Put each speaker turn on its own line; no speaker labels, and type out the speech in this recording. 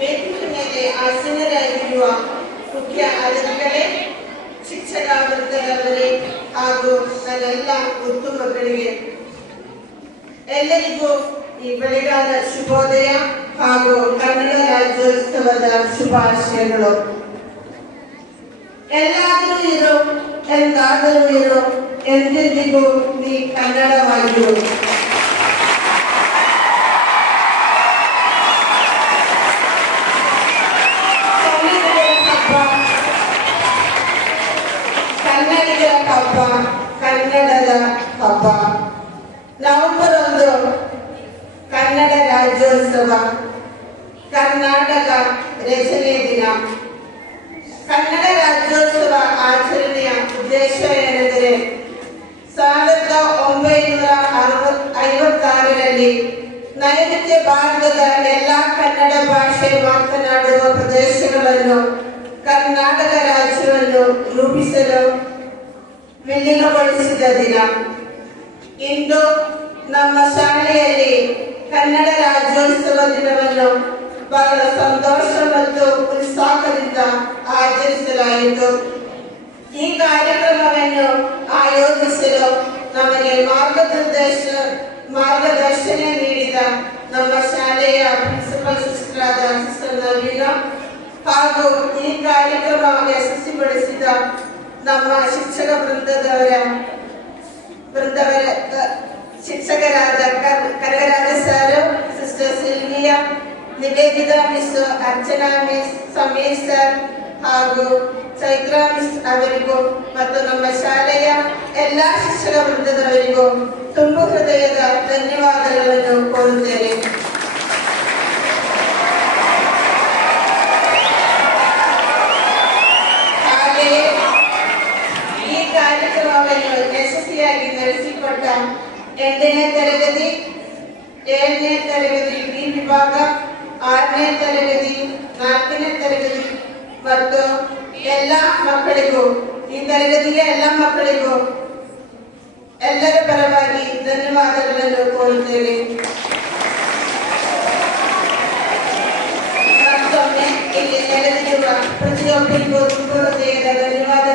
ವೇದಿಕೆ ಮೇಲೆ ಆಸೀನರಾಗಿರುವ ಮುಖ್ಯ ಅತಿಥಿಗಳೇ ಶಿಕ್ಷಕ ವೃತ್ತದವರೇ ಹಾಗೂ ನನ್ನೆಲ್ಲ ಮುದ್ದು ಮಕ್ಕಳಿಗೆ. ಎಲ್ಲರಿಗೂ ಈ ಬೆಳಗಾದ ಶುಭೋದಯ ಹಾಗೂ ಕನ್ನಡ ರಾಜ್ಯೋತ್ಸವದ ಶುಭಾಶಯಗಳು. ಎಲ್ಲಾದರೂ ಇರು, ಎಂದಾದರೂ ಇರು, ಎಂದೆಂದಿಗೂ ನೀ ಕನ್ನಡವಾಗಿರು. ಕನ್ನಡಿಗರ ಹಬ್ಬ ಕನ್ನಡದ ಹಬ್ಬ ನವೆಂಬರ್ ಒಂದು ಕನ್ನಡ ರಾಜ್ಯೋತ್ಸವ ಕರ್ನಾಟಕ ರಚನೆ ದಿನ ಕನ್ನಡ ರಾಜ್ಯೋತ್ಸವ ಆಚರಣೆಯ ಉದ್ದೇಶ ಏನೆಂದರೆ ಸಾವಿರದ ಒಂಬೈನೂರ ಅರವತ್ ಐವತ್ತಾರರಲ್ಲಿ ನೈಋತ್ಯ ಭಾರತದ ಎಲ್ಲ ಕನ್ನಡ ಭಾಷೆ ಮಾತನಾಡುವ ಪ್ರದೇಶಗಳನ್ನು ಕರ್ನಾಟಕ ರಾಜ್ಯವನ್ನು ರೂಪಿಸಲು ವಿಲೀನಗೊಳಿಸಿದ ದಿನ. ಇಂದು ನಮ್ಮ ಶಾಲೆಯಲ್ಲಿ ಕನ್ನಡ ರಾಜ್ಯೋತ್ಸವ ದಿನವನ್ನು ಬಹಳ ಸಂತೋಷ ಮತ್ತು ಉತ್ಸಾಹದಿಂದ ಆಚರಿಸಲಾಯಿತು. ಈ ಕಾರ್ಯಕ್ರಮವನ್ನು ಆಯೋಜಿಸಲು ನಮಗೆ ಮಾರ್ಗದರ್ಶ, ಮಾರ್ಗದರ್ಶನ ನೀಡಿದ ನಮ್ಮ ಶಾಲೆಯ ಪ್ರಿನ್ಸಿಪಲ್ ಸಿಸ್ಟರ್ ಆದ ಸಿಸ್ಟರ್ ನವೀನ ಹಾಗೂ ಈ ಕಾರ್ಯಕ್ರಮ ನಮ್ಮ ಶಿಕ್ಷಕ ವೃಂದದವರ, ವೃಂದವರ, ಶಿಕ್ಷಕರಾದ Karagaraja sir, sister Silvia Nivedita miss, Archana miss, Sameer sir ಹಾಗೂ ಚೈತ್ರಾ ಮಿಸ್ ಅವರಿಗೂ ಮತ್ತು ನಮ್ಮ ಶಾಲೆಯ ಎಲ್ಲ ಶಿಕ್ಷಕ ವೃಂದದವರಿಗೂ ತುಂಬು ಹೃದಯದ ಧನ್ಯವಾದಗಳನ್ನು ಕೋರುತ್ತೇನೆ. ಎಂಟನೇ ತರಗತಿ ಏಳನೇ ತರಗತಿ ಬಿ ವಿಭಾಗ ಆರನೇ ತರಗತಿ ನಾಲ್ಕನೇ ತರಗತಿ ಮತ್ತು ಎಲ್ಲ ಮಕ್ಕಳಿಗೂ ಈ ತರಗತಿಯ ಎಲ್ಲ ಮಕ್ಕಳಿಗೂ ಎಲ್ಲರ ಪರವಾಗಿ ಧನ್ಯವಾದಗಳನ್ನು ಕೋರುತ್ತೇನೆ ಮತ್ತೊಮ್ಮೆ ಇಲ್ಲಿ ನೆರೆದಿರುವ ಪ್ರತಿಯೊಬ್ಬರಿಗೂ ತುಂಬ ಹೃದಯದ ಧನ್ಯವಾದಗಳನ್ನು ಕೋರುತ್ತಾ ನನ್ನ ಮಾತುಗಳನ್ನು